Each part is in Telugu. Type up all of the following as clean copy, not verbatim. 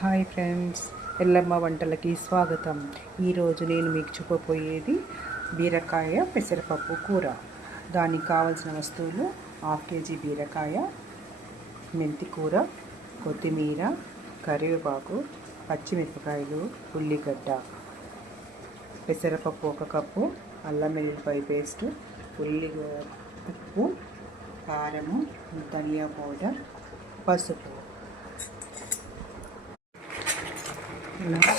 హాయ్ ఫ్రెండ్స్, ఎల్లమ్మ వంటలకి స్వాగతం. ఈరోజు నేను మీకు చూపబోయేది బీరకాయ పెసరపప్పు కూర. దానికి కావలసిన వస్తువులు: 1/2 kg బీరకాయ, మెంతి కూర, కొత్తిమీర, కరివేపాకు, పచ్చిమిరపకాయలు, ఉల్లిగడ్డ, పెసరపప్పు 1 కప్పు, అల్లం వెల్లుల్లిపాయ పేస్ట్, ఉప్పు, కారము, ధనియా పౌడర్, పసుపు. ఇలా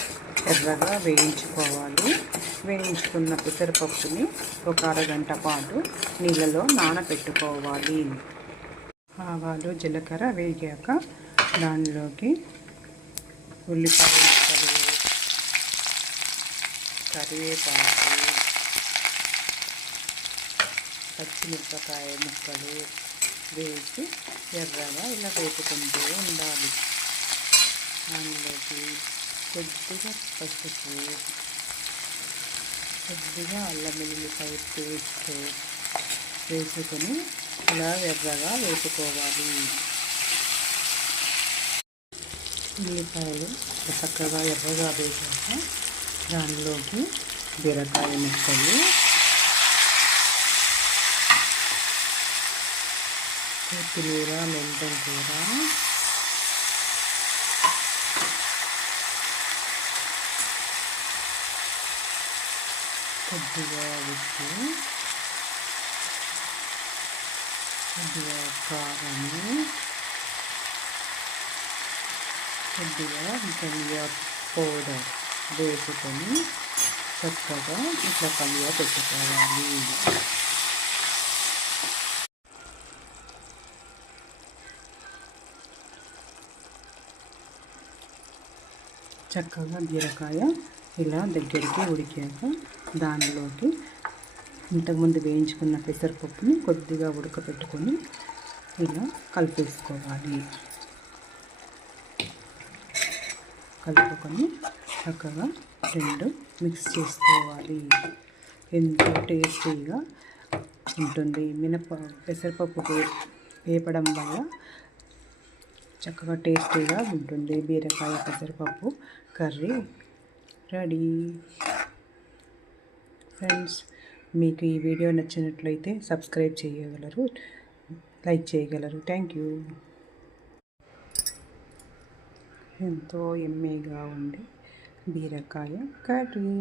ఎర్రగా వేయించుకోవాలి. వేయించుకున్న పెసరపప్పుని ఒక అరగంట పాటు నీళ్ళలో నానబెట్టుకోవాలి. ఆవాలు, జీలకర్ర వేగాక దానిలోకి ఉల్లిపాయ ముక్కలు, కరివేపాకు, పచ్చిమిరపకాయ ముక్కలు వేసి ఎర్రగా ఇలా వేపుకుంటూ ఉండాలి. దానిలోకి కొద్దిగా పసుపు, కొద్దిగా అల్లం వెల్లుల్లిపాయ పేస్ట్ వేసుకొని ఇలా ఎర్రగా వేపుకోవాలి. ఉల్లిపాయలు చక్కగా ఎర్రగా వేసాక దానిలోకి బీరకాయ ముక్కలు, కొత్తిమీర, మెంతం కూర, కొద్దిగా ఉప్పు, కొద్దిగా కారము, కొద్దిగా ధనియా పౌడర్ వేసుకొని చక్కగా ఇట్లా కలియ పెట్టుకోవాలి. చక్కగా బీరకాయ ఇలా దగ్గరికి ఉడికాక దానిలోకి ఇంతకుముందు వేయించుకున్న పెసరపప్పుని కొద్దిగా ఉడకపెట్టుకొని ఇలా కలిపేసుకోవాలి. కలుపుకొని చక్కగా రెండు మిక్స్ చేసుకోవాలి. ఎంతో టేస్టీగా ఉంటుంది. పెసరపప్పు వేపడం వల్ల చక్కగా టేస్టీగా ఉంటుంది. బీరకాయ పెసరపప్పు కర్రీ రెడీ. ఫ్రెండ్స్, మీకు ఈ వీడియో నచ్చినట్లయితే సబ్స్క్రైబ్ చేయగలరు, లైక్ చేయగలరు. Thank you. ఎంతో యమ్మీగా ఉండే బీరకాయ కర్రీ.